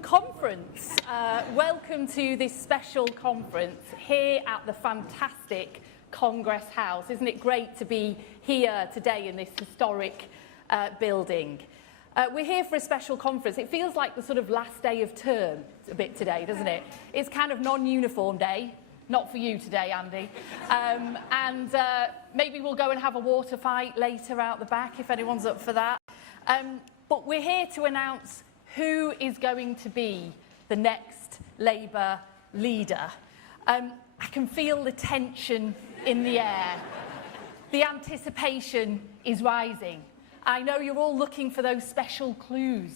Welcome conference. Welcome to this special conference here at the fantastic Congress House. Isn't it great to be here today in this historic building? We're here for a special conference. It feels like the sort of last day of term a bit today, doesn't it? It's kind of non-uniform day. Not for you today, Andy. Maybe we'll go and have a water fight later out the back if anyone's up for that. But we're here to announce who is going to be the next Labour leader. I can feel the tension in the air. The anticipation is rising. I know you're all looking for those special clues.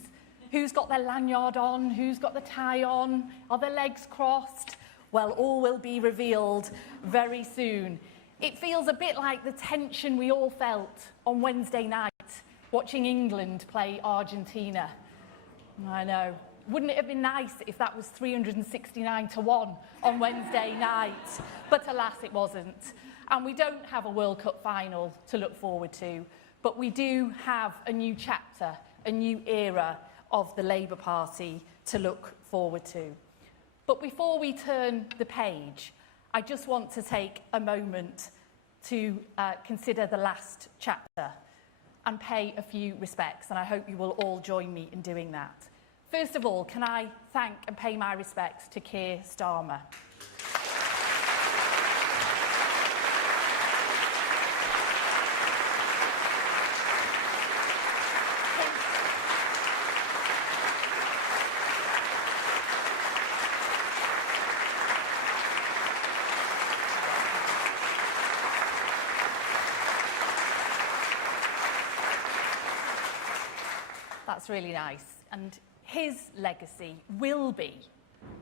Who's got their lanyard on? Who's got the tie on? Are their legs crossed? Well, all will be revealed very soon. It feels a bit like the tension we all felt on Wednesday night watching England play Argentina. I know. Wouldn't it have been nice if that was 369-1 on Wednesday night? But alas, it wasn't. And we don't have a World Cup final to look forward to, but we do have a new chapter, a new era of the Labour Party to look forward to. But before we turn the page, I just want to take a moment to consider the last chapter and pay a few respects, and I hope you will all join me in doing that. First of all, can I thank and pay my respects to Keir Starmer. That's really nice. And his legacy will be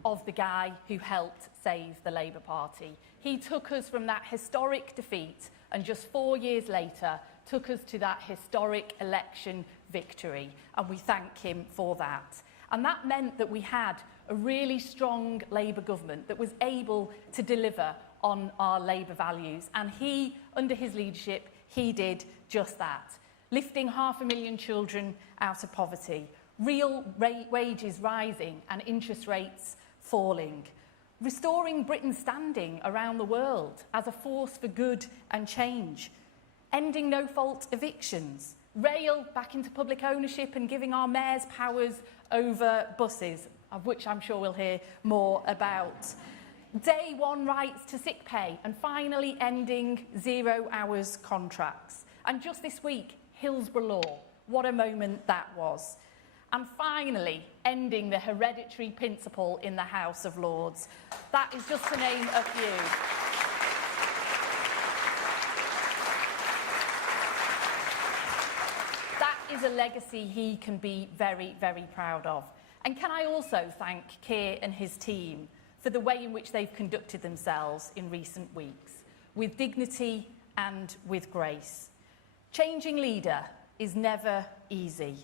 of the guy who helped save the Labour Party. He took us from that historic defeat and just 4 years later took us to that historic election victory. And we thank him for that. And that meant that we had a really strong Labour government that was able to deliver on our Labour values. And he, under his leadership, he did just that. Lifting 500,000 children out of poverty, real wages rising and interest rates falling, restoring Britain's standing around the world as a force for good and change, ending no-fault evictions, rail back into public ownership and giving our mayors powers over buses, of which I'm sure we'll hear more about, day one rights to sick pay, and finally ending 0 hours contracts. And just this week, Hillsborough Law. What a moment that was. And finally, ending the hereditary principle in the House of Lords. That is just to name a few. That is a legacy he can be very, very proud of. And can I also thank Keir and his team for the way in which they've conducted themselves in recent weeks, with dignity and with grace. Changing leader is never easy,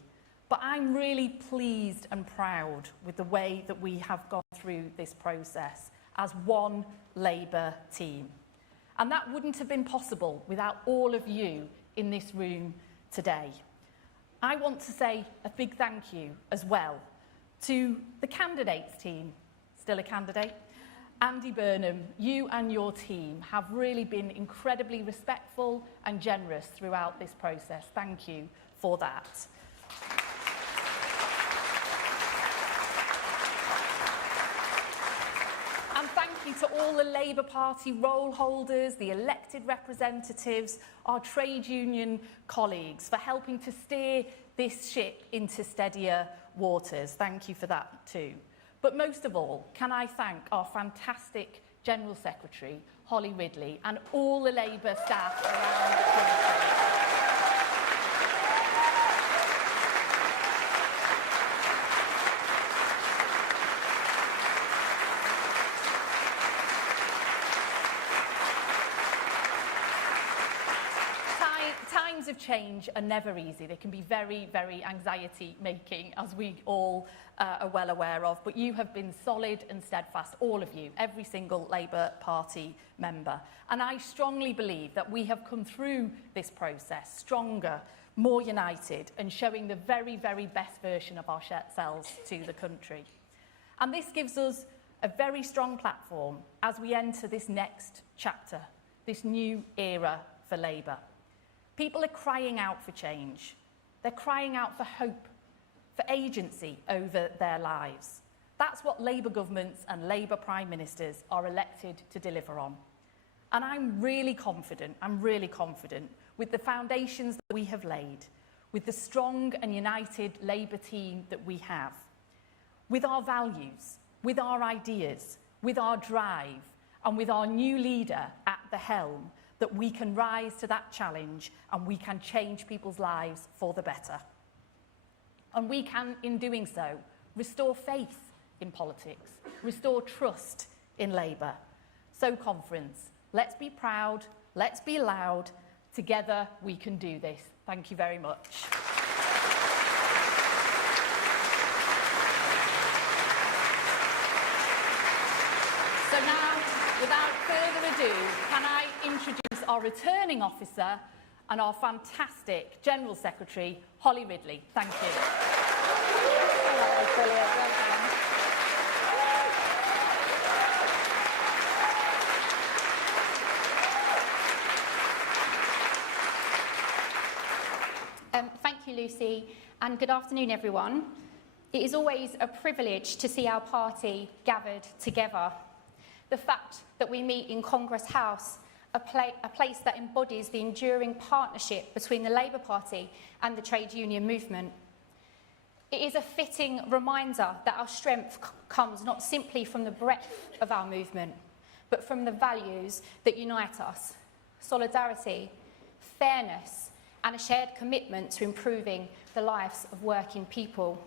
but I'm really pleased and proud with the way that we have gone through this process as one Labour team. And that wouldn't have been possible without all of you in this room today. I want to say a big thank you as well to the candidates team, still a candidate, Andy Burnham. You and your team have really been incredibly respectful and generous throughout this process. Thank you for that. And thank you to all the Labour Party roll holders, the elected representatives, our trade union colleagues for helping to steer this ship into steadier waters. Thank you for that too. But most of all, can I thank our fantastic General Secretary, Holly Ridley, and all the Labour staff around the country. Times of change are never easy. They can be very, very anxiety-making, as we all are well aware of. But you have been solid and steadfast, all of you, every single Labour Party member. And I strongly believe that we have come through this process stronger, more united, and showing the very, very best version of ourselves to the country. And this gives us a very strong platform as we enter this next chapter, this new era for Labour. People are crying out for change. They're crying out for hope, for agency over their lives. That's what Labour governments and Labour Prime Ministers are elected to deliver on. And I'm really confident with the foundations that we have laid, with the strong and united Labour team that we have, with our values, with our ideas, with our drive, and with our new leader at the helm, that we can rise to that challenge and we can change people's lives for the better. And we can, in doing so, restore faith in politics, restore trust in Labour. So, conference, let's be proud, let's be loud. Together we can do this. Thank you very much. So now, without further ado, can I introduce our returning officer and our fantastic General Secretary, Holly Ridley. Thank you. Hello, brilliant. Well done. Thank you, Lucy, and good afternoon, everyone. It is always a privilege to see our party gathered together. The fact that we meet in Congress House, a place that embodies the enduring partnership between the Labour Party and the trade union movement. It is a fitting reminder that our strength comes not simply from the breadth of our movement, but from the values that unite us: solidarity, fairness, and a shared commitment to improving the lives of working people.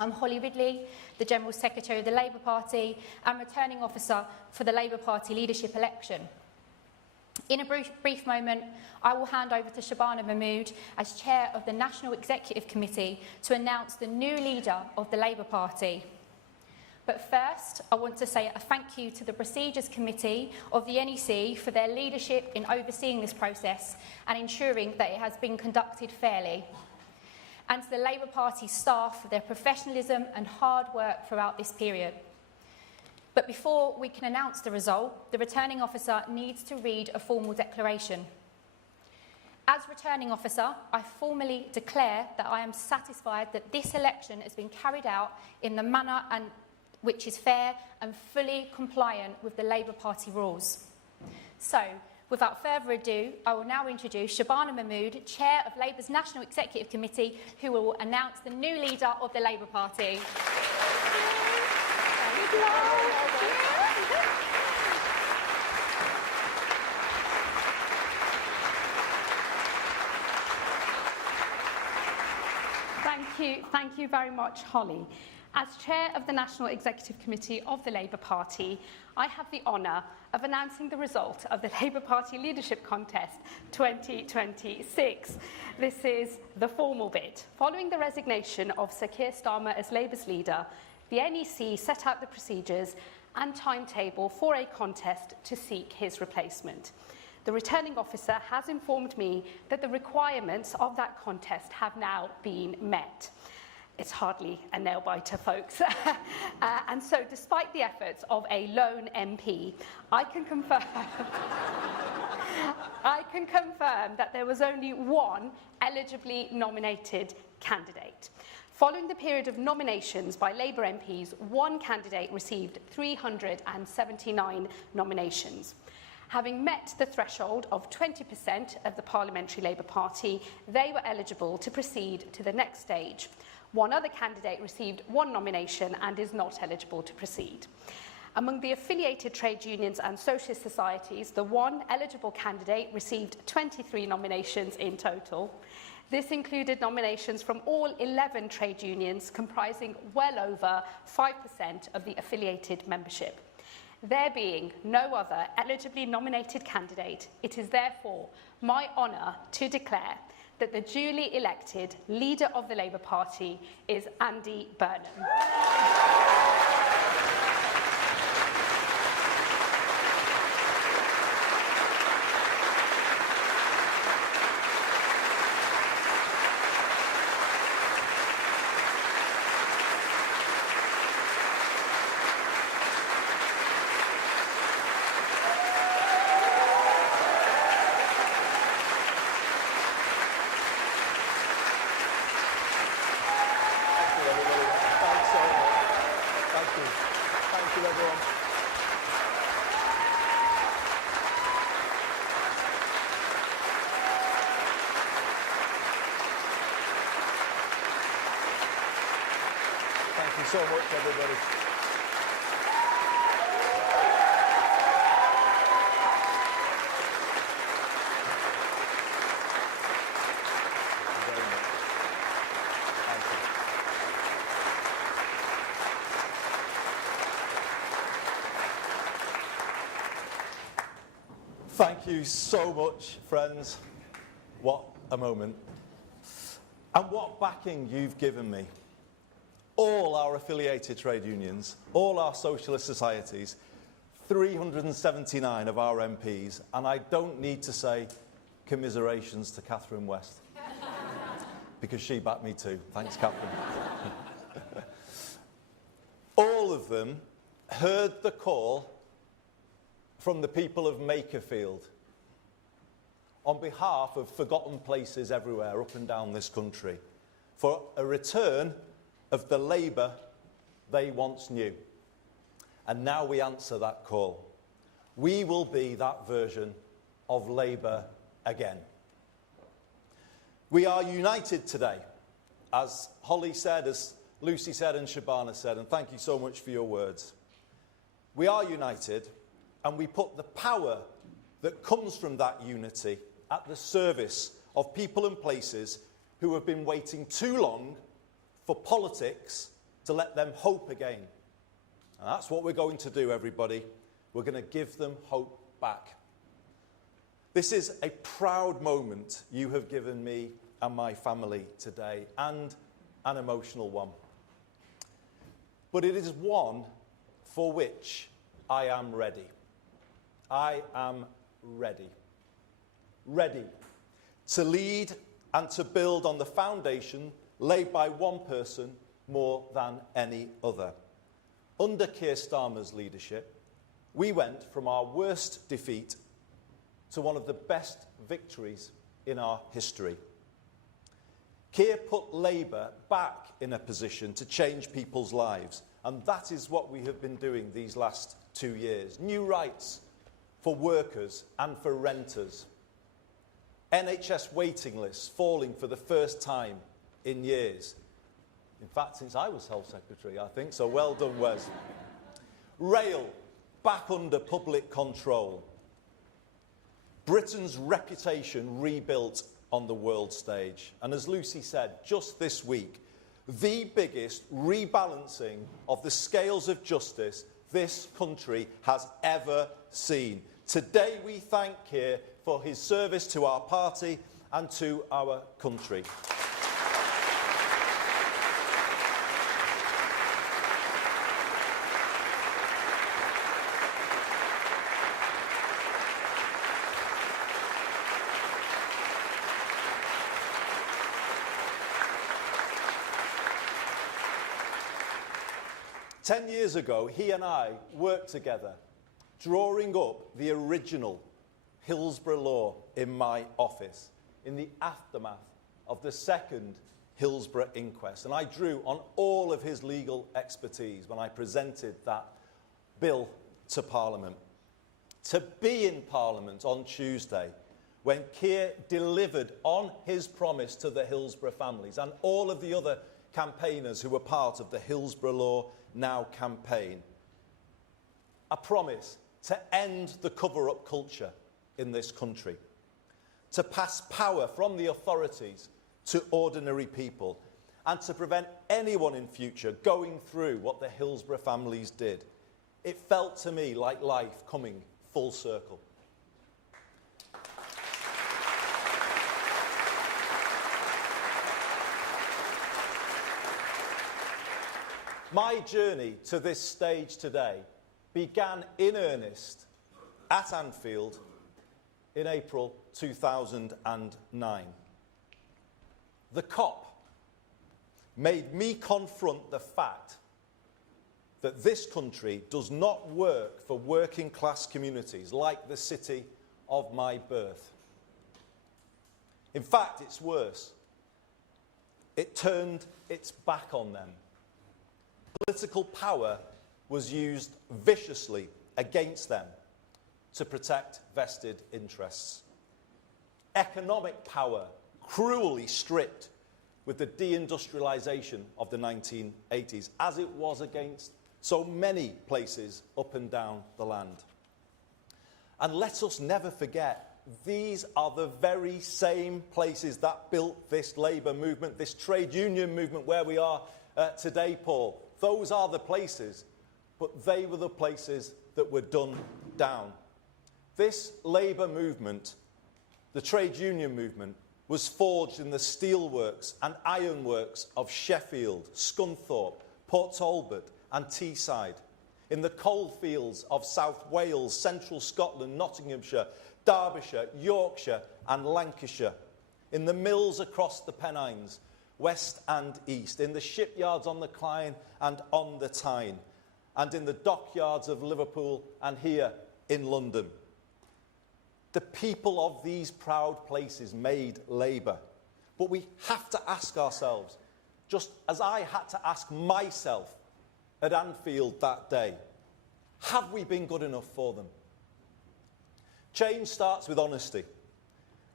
I'm Holly Ridley, the General Secretary of the Labour Party and returning officer for the Labour Party leadership election. In a brief moment, I will hand over to Shabana Mahmood as Chair of the National Executive Committee to announce the new leader of the Labour Party. But first, I want to say a thank you to the Procedures Committee of the NEC for their leadership in overseeing this process and ensuring that it has been conducted fairly. And to the Labour Party staff for their professionalism and hard work throughout this period. But before we can announce the result, the returning officer needs to read a formal declaration. As returning officer, I formally declare that I am satisfied that this election has been carried out in the manner which is fair and fully compliant with the Labour Party rules. So, without further ado, I will now introduce Shabana Mahmood, Chair of Labour's National Executive Committee, who will announce the new leader of the Labour Party. Thank you very much, Holly. As Chair of the National Executive Committee of the Labour Party, I have the honour of announcing the result of the Labour Party Leadership Contest 2026. This is the formal bit. Following the resignation of Sir Keir Starmer as Labour's leader, the NEC set out the procedures and timetable for a contest to seek his replacement. The returning officer has informed me that the requirements of that contest have now been met. It's hardly a nail-biter, folks. And so, despite the efforts of a lone MP, I can confirm that there was only one eligibly nominated candidate. Following the period of nominations by Labour MPs, one candidate received 379 nominations. Having met the threshold of 20% of the Parliamentary Labour Party, they were eligible to proceed to the next stage. One other candidate received one nomination and is not eligible to proceed. Among the affiliated trade unions and socialist societies, the one eligible candidate received 23 nominations in total. This included nominations from all 11 trade unions, comprising well over 5% of the affiliated membership. There being no other eligibly nominated candidate, it is therefore my honour to declare that the duly elected leader of the Labour Party is Andy Burnham. you so much, everybody. Thank you so much, friends. What a moment. And what backing you've given me. All our affiliated trade unions, all our socialist societies, 379 of our MPs, and I don't need to say commiserations to Catherine West, because she backed me too. Thanks, Catherine. All of them heard the call from the people of Makerfield on behalf of forgotten places everywhere up and down this country for a return of the Labour they once knew. And now we answer that call. We will be that version of Labour again. We are united today, as Holly said, as Lucy said and Shabana said, and thank you so much for your words. We are united, and we put the power that comes from that unity at the service of people and places who have been waiting too long for politics to let them hope again. And that's what we're going to do, everybody. We're going to give them hope back. This is a proud moment you have given me and my family today, and an emotional one. But it is one for which I am ready. I am ready. Ready to lead and to build on the foundation laid by one person more than any other. Under Keir Starmer's leadership, we went from our worst defeat to one of the best victories in our history. Keir put Labour back in a position to change people's lives, and that is what we have been doing these last 2 years. New rights for workers and for renters. NHS waiting lists falling for the first time in years. In fact, since I was Health Secretary, I think, so well done, Wes. Rail back under public control. Britain's reputation rebuilt on the world stage. And as Lucy said, just this week, the biggest rebalancing of the scales of justice this country has ever seen. Today we thank Keir for his service to our party and to our country. Ten years ago, he and I worked together, drawing up the original Hillsborough law in my office in the aftermath of the second Hillsborough inquest. And I drew on all of his legal expertise when I presented that bill to Parliament. To be in Parliament on Tuesday, when Keir delivered on his promise to the Hillsborough families and all of the other campaigners who were part of the Hillsborough Law Now campaign, a promise to end the cover-up culture in this country, to pass power from the authorities to ordinary people, and to prevent anyone in future going through what the Hillsborough families did. It felt to me like life coming full circle. My journey to this stage today began in earnest at Anfield in April 2009. The COP made me confront the fact that this country does not work for working class communities like the city of my birth. In fact, it's worse. It turned its back on them. Political power was used viciously against them to protect vested interests. Economic power cruelly stripped with the deindustrialisation of the 1980s, as it was against so many places up and down the land. And let us never forget, these are the very same places that built this labour movement, this trade union movement where we are today, Paul. Those are the places, but they were the places that were done down. This labour movement, the trade union movement, was forged in the steelworks and ironworks of Sheffield, Scunthorpe, Port Talbot and Teesside, in the coalfields of South Wales, Central Scotland, Nottinghamshire, Derbyshire, Yorkshire and Lancashire, in the mills across the Pennines, west and east, in the shipyards on the Clyde and on the Tyne, and in the dockyards of Liverpool and here in London. The people of these proud places made labour. But we have to ask ourselves, just as I had to ask myself at Anfield that day, have we been good enough for them? Change starts with honesty.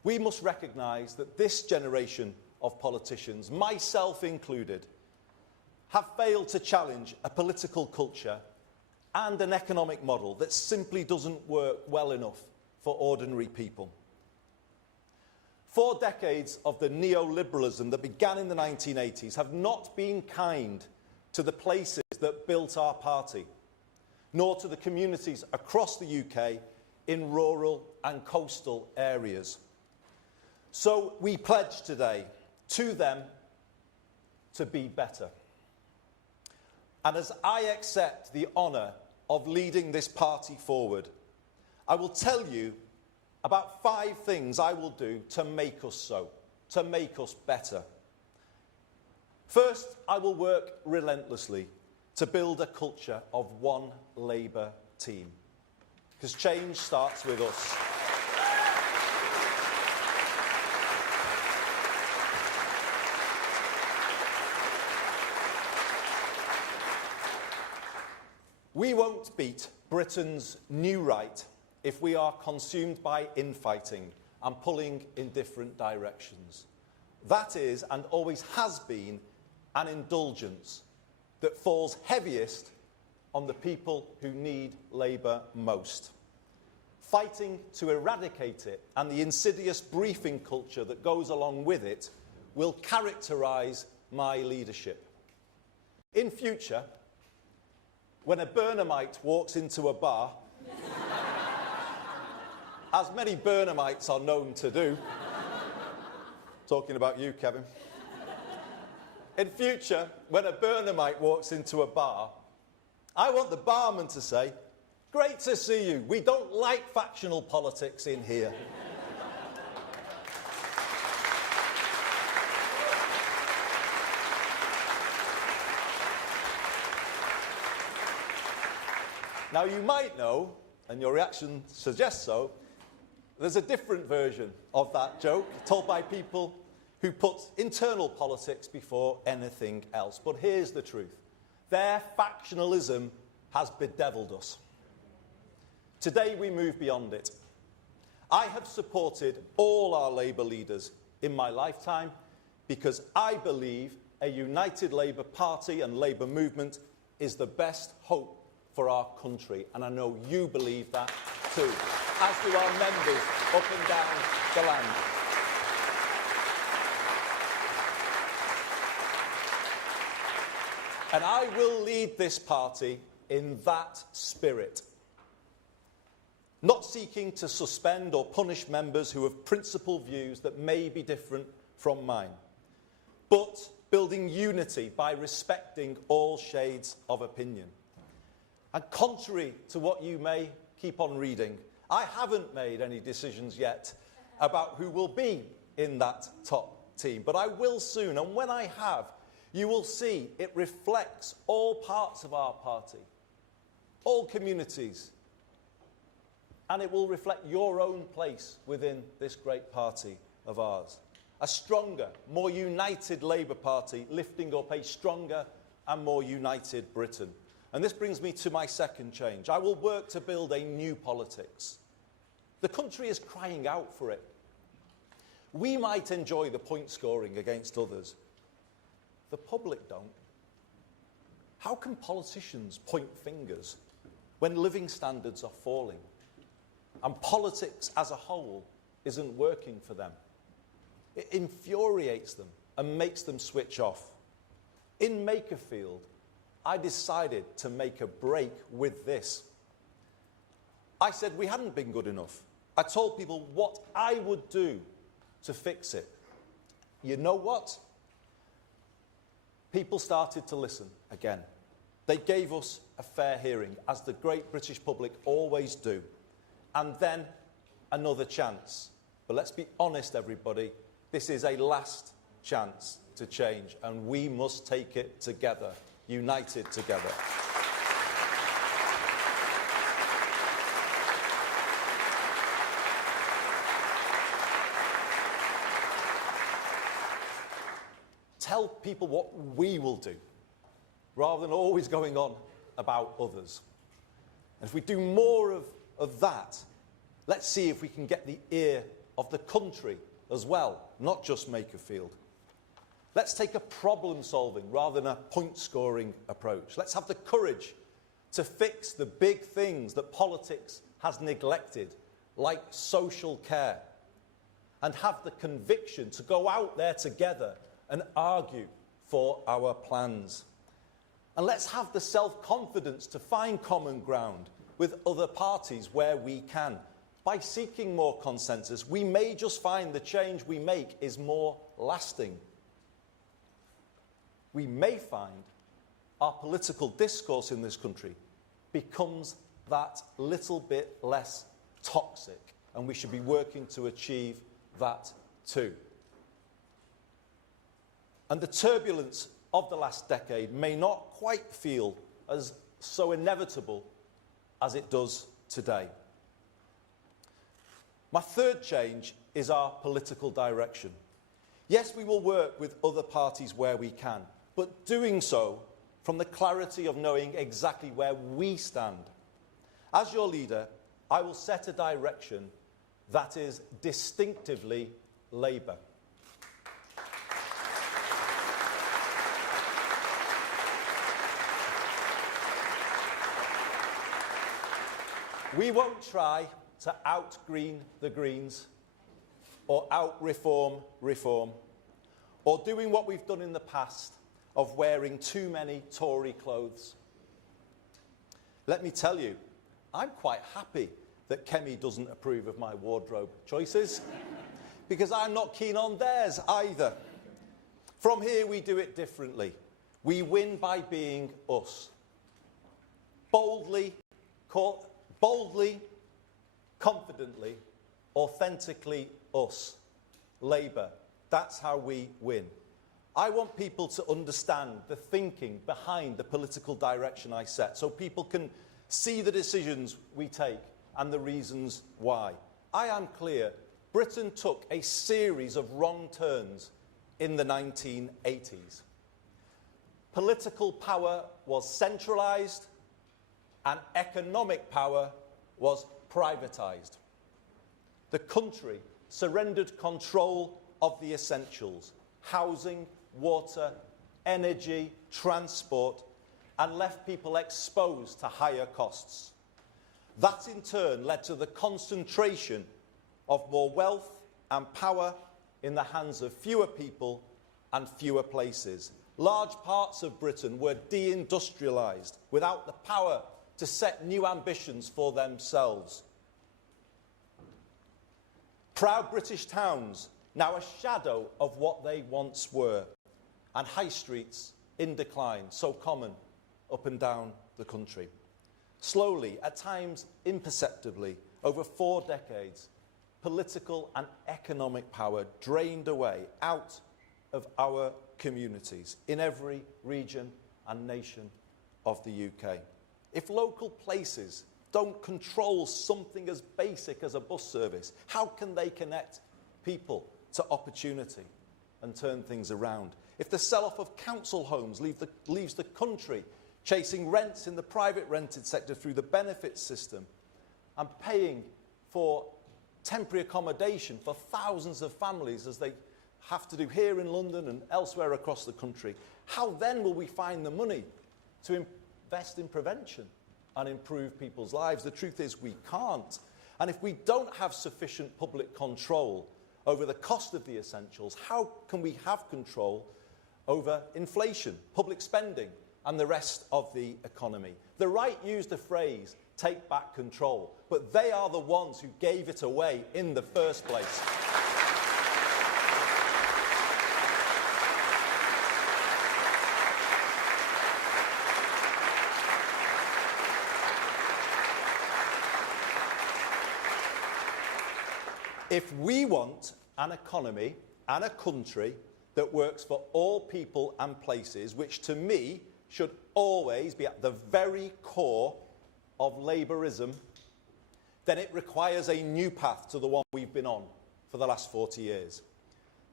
We must recognise that this generation of politicians, myself included, have failed to challenge a political culture and an economic model that simply doesn't work well enough for ordinary people. 4 decades of the neoliberalism that began in the 1980s have not been kind to the places that built our party, nor to the communities across the UK in rural and coastal areas. So we pledge today to them to be better. And as I accept the honour of leading this party forward, I will tell you about 5 things I will do to make us so, to make us better. First, I will work relentlessly to build a culture of one Labour team, because change starts with us. We won't beat Britain's new right if we are consumed by infighting and pulling in different directions. That is, and always has been, an indulgence that falls heaviest on the people who need Labour most. Fighting to eradicate it and the insidious briefing culture that goes along with it will characterise my leadership. In future, when a Burnhamite walks into a bar, as many Burnhamites are known to do, talking about you, Kevin. In future, when a Burnhamite walks into a bar, I want the barman to say, "Great to see you. We don't like factional politics in here." Now, you might know, and your reaction suggests so, there's a different version of that joke told by people who put internal politics before anything else. But here's the truth. Their factionalism has bedevilled us. Today we move beyond it. I have supported all our Labour leaders in my lifetime because I believe a united Labour Party and Labour movement is the best hope for our country. And I know you believe that too, as do our members up and down the land. And I will lead this party in that spirit, not seeking to suspend or punish members who have principled views that may be different from mine, but building unity by respecting all shades of opinion. And contrary to what you may keep on reading, I haven't made any decisions yet about who will be in that top team, but I will soon, and when I have, you will see it reflects all parts of our party, all communities, and it will reflect your own place within this great party of ours. A stronger, more united Labour Party lifting up a stronger and more united Britain. And this brings me to my second change. I will work to build a new politics. The country is crying out for it. We might enjoy the point scoring against others, the public don't. How can politicians point fingers when living standards are falling and politics as a whole isn't working for them? It infuriates them and makes them switch off. In Makerfield, I decided to make a break with this. I said we hadn't been good enough. I told people what I would do to fix it. You know what? People started to listen again. They gave us a fair hearing, as the great British public always do. And then another chance. But let's be honest, everybody, this is a last chance to change, and we must take it together, united together. Tell people what we will do, rather than always going on about others. And if we do more of that, let's see if we can get the ear of the country as well, not just Makerfield. Let's take a problem-solving rather than a point-scoring approach. Let's have the courage to fix the big things that politics has neglected, like social care, and have the conviction to go out there together and argue for our plans. And let's have the self-confidence to find common ground with other parties where we can. By seeking more consensus, we may just find the change we make is more lasting. We may find our political discourse in this country becomes that little bit less toxic, and we should be working to achieve that too. And the turbulence of the last decade may not quite feel as so inevitable as it does today. My third change is our political direction. Yes, we will work with other parties where we can, but doing so from the clarity of knowing exactly where we stand. As your leader, I will set a direction that is distinctively Labour. We won't try to out-green the Greens or out-reform reform, or doing what we've done in the past of wearing too many Tory clothes. Let me tell you, I'm quite happy that Kemi doesn't approve of my wardrobe choices, because I'm not keen on theirs either. From here, we do it differently. We win by being us. Boldly, confidently, authentically us. Labour. That's how we win. I want people to understand the thinking behind the political direction I set, so people can see the decisions we take and the reasons why. I am clear, Britain took a series of wrong turns in the 1980s. Political power was centralised and economic power was privatised. The country surrendered control of the essentials: housing, water, energy, transport, and left people exposed to higher costs. That in turn led to the concentration of more wealth and power in the hands of fewer people and fewer places. Large parts of Britain were deindustrialised without the power to set new ambitions for themselves. Proud British towns, now a shadow of what they once were, and high streets in decline, so common up and down the country. Slowly, at times imperceptibly, over 4 decades, political and economic power drained away out of our communities in every region and nation of the UK. If local places don't control something as basic as a bus service, how can they connect people to opportunity and turn things around? If the sell-off of council homes leaves the country chasing rents in the private rented sector through the benefits system and paying for temporary accommodation for thousands of families as they have to do here in London and elsewhere across the country, how then will we find the money to invest in prevention and improve people's lives? The truth is we can't. And if we don't have sufficient public control over the cost of the essentials, how can we have control over inflation, public spending, and the rest of the economy? The right used the phrase, take back control, but they are the ones who gave it away in the first place. If we want an economy and a country that works for all people and places, which to me should always be at the very core of Labourism, then it requires a new path to the one we've been on for the last 40 years.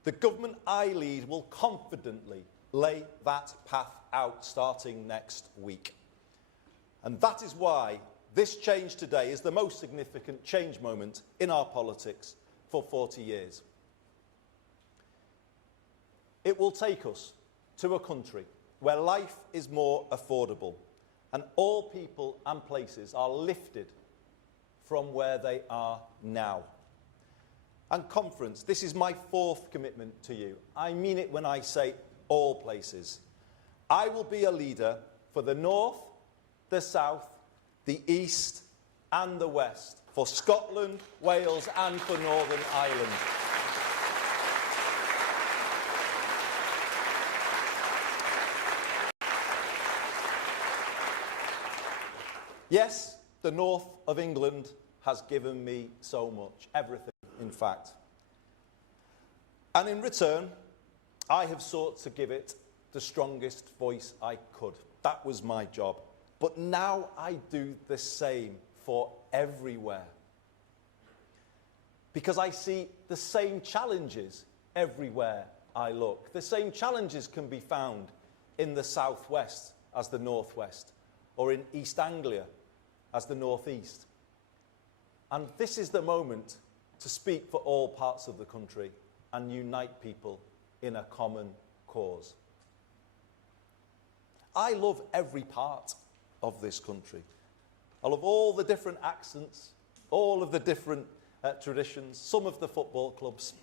The government I lead will confidently lay that path out starting next week. And that is why this change today is the most significant change moment in our politics for 40 years. It will take us to a country where life is more affordable and all people and places are lifted from where they are now. And conference, this is my fourth commitment to you. I mean it when I say all places. I will be a leader for the North, the South, the East and the West, for Scotland, Wales and for Northern Ireland. Yes, the north of England has given me so much, everything, in fact. And in return, I have sought to give it the strongest voice I could. That was my job. But now I do the same for everywhere. Because I see the same challenges everywhere I look. The same challenges can be found in the southwest as the northwest, or in East Anglia as the northeast. And this is the moment to speak for all parts of the country and unite people in a common cause. I love every part of this country. I love all the different accents, all of the different traditions, some of the football clubs.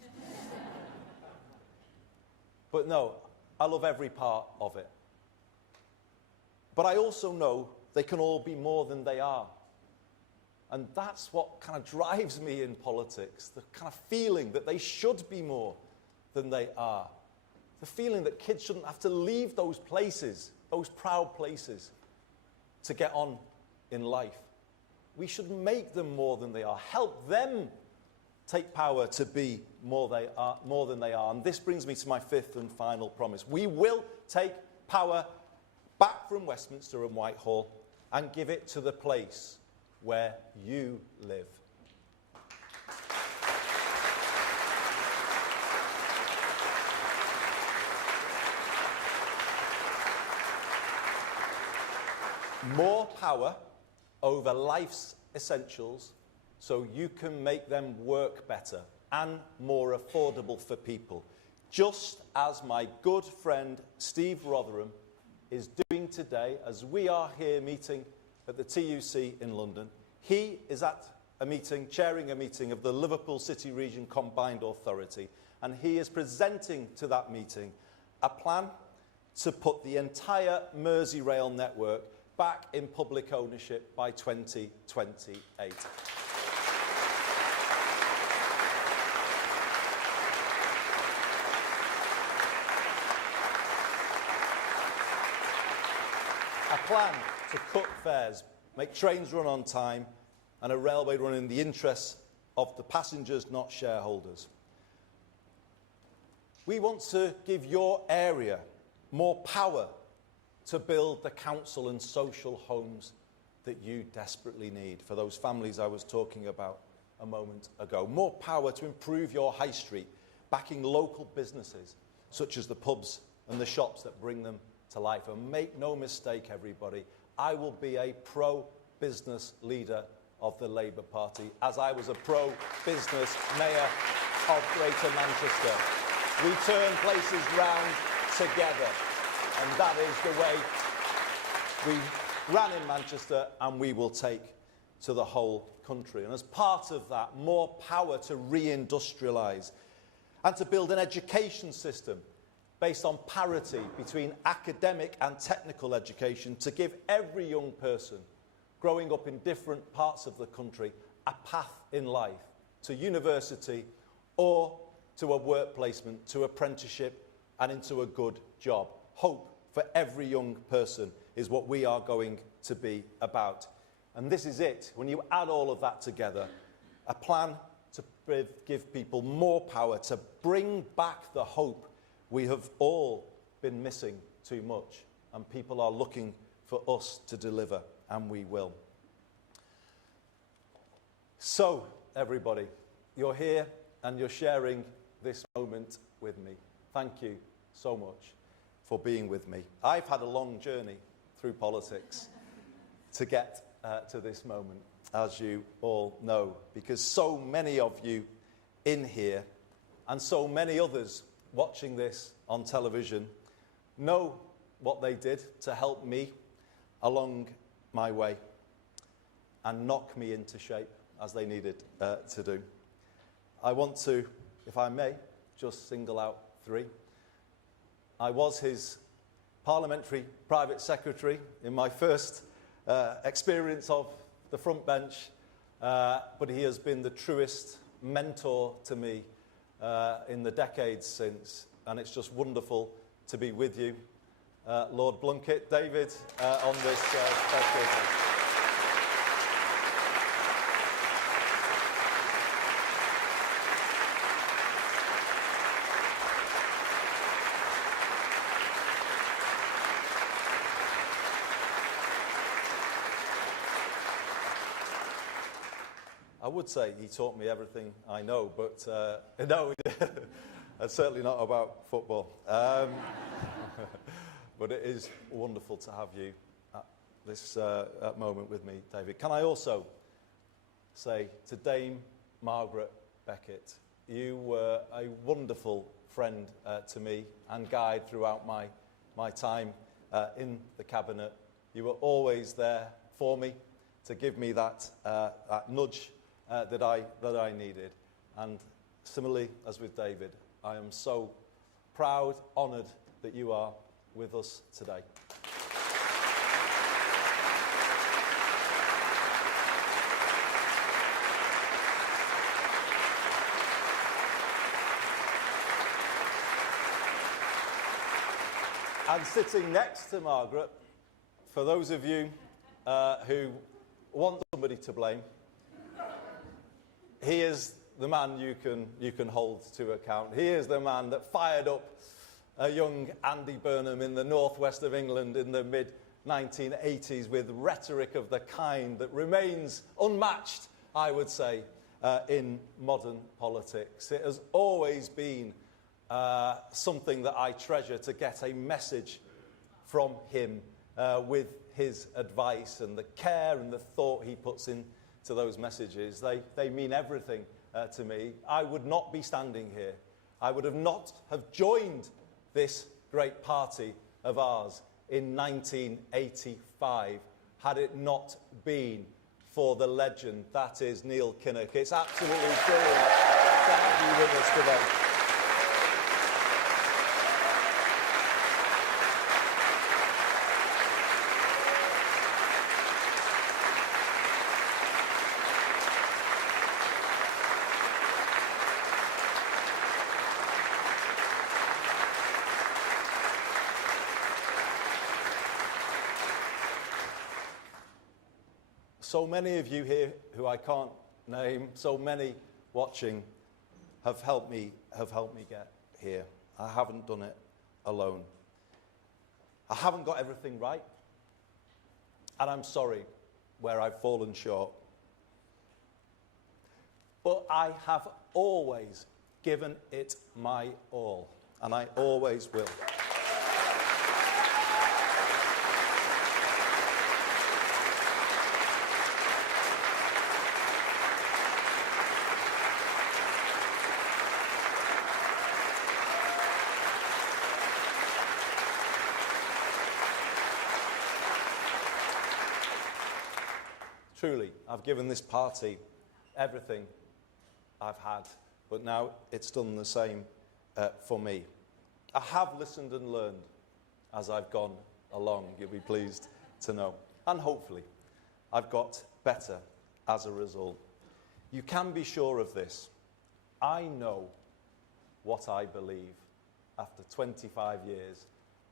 But no, I love every part of it. But I also know they can all be more than they are. And that's what kind of drives me in politics, the kind of feeling that they should be more than they are. The feeling that kids shouldn't have to leave those places, those proud places, to get on in life. We should make them more than they are, help them take power to be more than they are. And this brings me to my fifth and final promise. We will take power back from Westminster and Whitehall and give it to the place where you live. More power over life's essentials so you can make them work better and more affordable for people. Just as my good friend Steve Rotherham is doing today as we are here meeting at the TUC in London. He is at a meeting, chairing a meeting of the Liverpool City Region Combined Authority, and he is presenting to that meeting a plan to put the entire Merseyrail network back in public ownership by 2028. A plan to cut fares, make trains run on time, and a railway run in the interests of the passengers, not shareholders. We want to give your area more power to build the council and social homes that you desperately need for those families I was talking about a moment ago. More power to improve your high street, backing local businesses such as the pubs and the shops that bring them to life. And make no mistake, everybody, I will be a pro-business leader of the Labour Party, as I was a pro-business mayor of Greater Manchester. We turn places round together. And that is the way we ran in Manchester, and we will take to the whole country. And as part of that, more power to re-industrialise and to build an education system based on parity between academic and technical education, to give every young person growing up in different parts of the country a path in life, to university or to a work placement, to apprenticeship and into a good job. Hope for every young person is what we are going to be about. And this is it. When you add all of that together, a plan to give people more power, to bring back the hope we have all been missing too much. And people are looking for us to deliver, and we will. So, everybody, you're here and you're sharing this moment with me. Thank you so much for being with me. I've had a long journey through politics to get to this moment, as you all know, because so many of you in here and so many others watching this on television know what they did to help me along my way and knock me into shape as they needed to do. I want to, if I may, just single out three. I was his parliamentary private secretary in my first experience of the front bench, but he has been the truest mentor to me in the decades since, and it's just wonderful to be with you, Lord Blunkett, David, on this special day. I would say he taught me everything I know, but no, it's certainly not about football. But it is wonderful to have you at this moment with me, David. Can I also say to Dame Margaret Beckett, you were a wonderful friend to me and guide throughout my time in the cabinet. You were always there for me to give me that nudge that I needed. And similarly, as with David, I am so proud, honoured that you are with us today. And sitting next to Margaret, for those of you who want somebody to blame, he is the man you can hold to account. He is the man that fired up a young Andy Burnham in the northwest of England in the mid-1980s with rhetoric of the kind that remains unmatched, I would say, in modern politics. It has always been something that I treasure, to get a message from him with his advice and the care and the thought he puts into those messages. They mean everything to me. I would not be standing here. I would have not have joined this great party of ours in 1985 had it not been for the legend that is Neil Kinnock. It's absolutely brilliant to have you with us today. So many of you here who I can't name, so many watching, have helped me get here. I haven't done it alone. I haven't got everything right, and I'm sorry where I've fallen short. But I have always given it my all, and I always will. Truly, I've given this party everything I've had, but now it's done the same for me. I have listened and learned as I've gone along, you'll be pleased to know. And hopefully, I've got better as a result. You can be sure of this. I know what I believe after 25 years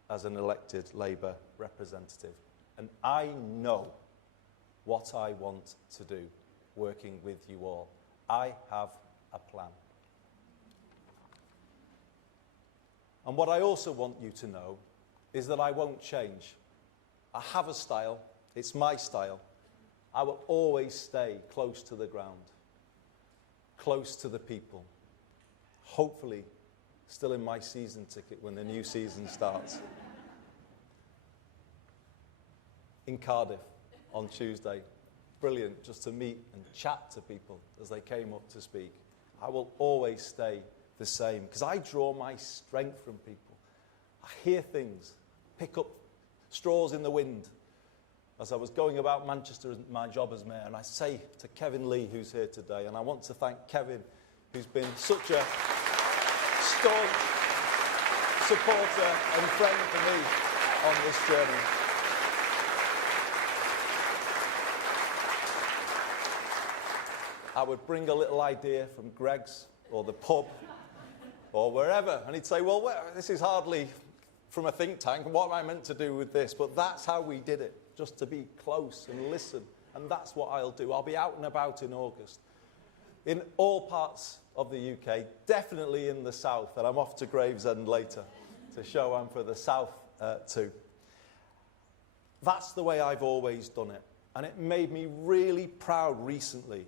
as an elected Labour representative. And I know what I want to do working with you all. I have a plan. And what I also want you to know is that I won't change. I have a style. It's my style. I will always stay close to the ground, close to the people. Hopefully, still in my season ticket when the new season starts. In Cardiff on Tuesday. Brilliant just to meet and chat to people as they came up to speak. I will always stay the same because I draw my strength from people. I hear things, pick up straws in the wind as I was going about Manchester, my job as mayor, and I say to Kevin Lee, who's here today, and I want to thank Kevin, who's been such a staunch supporter and friend for me on this journey. I would bring a little idea from Greg's or the pub or wherever, and he'd say, well, this is hardly from a think tank, what am I meant to do with this? But that's how we did it, just to be close and listen, and that's what I'll do. I'll be out and about in August, in all parts of the UK, definitely in the south, and I'm off to Gravesend later to show I'm for the south too. That's the way I've always done it, and it made me really proud recently.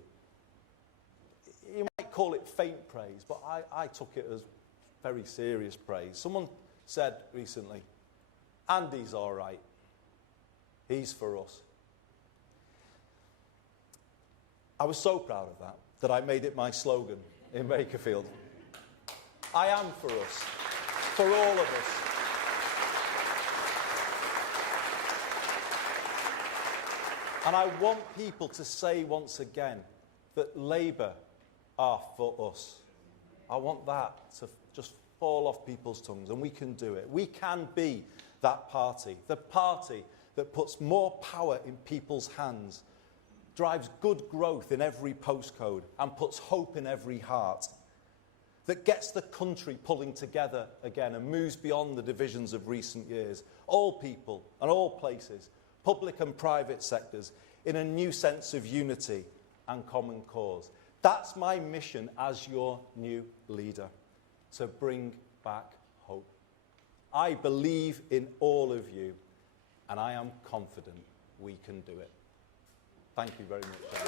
You might call it faint praise, but I took it as very serious praise. Someone said recently, Andy's all right. He's for us. I was so proud of that I made it my slogan in Bakerfield. I am for us, for all of us. And I want people to say once again that Labour are for us. I want that to just fall off people's tongues, and we can do it. We can be that party, the party that puts more power in people's hands, drives good growth in every postcode, and puts hope in every heart, that gets the country pulling together again and moves beyond the divisions of recent years. All people and all places, public and private sectors, in a new sense of unity and common cause. That's my mission as your new leader, to bring back hope. I believe in all of you, and I am confident we can do it. Thank you very much.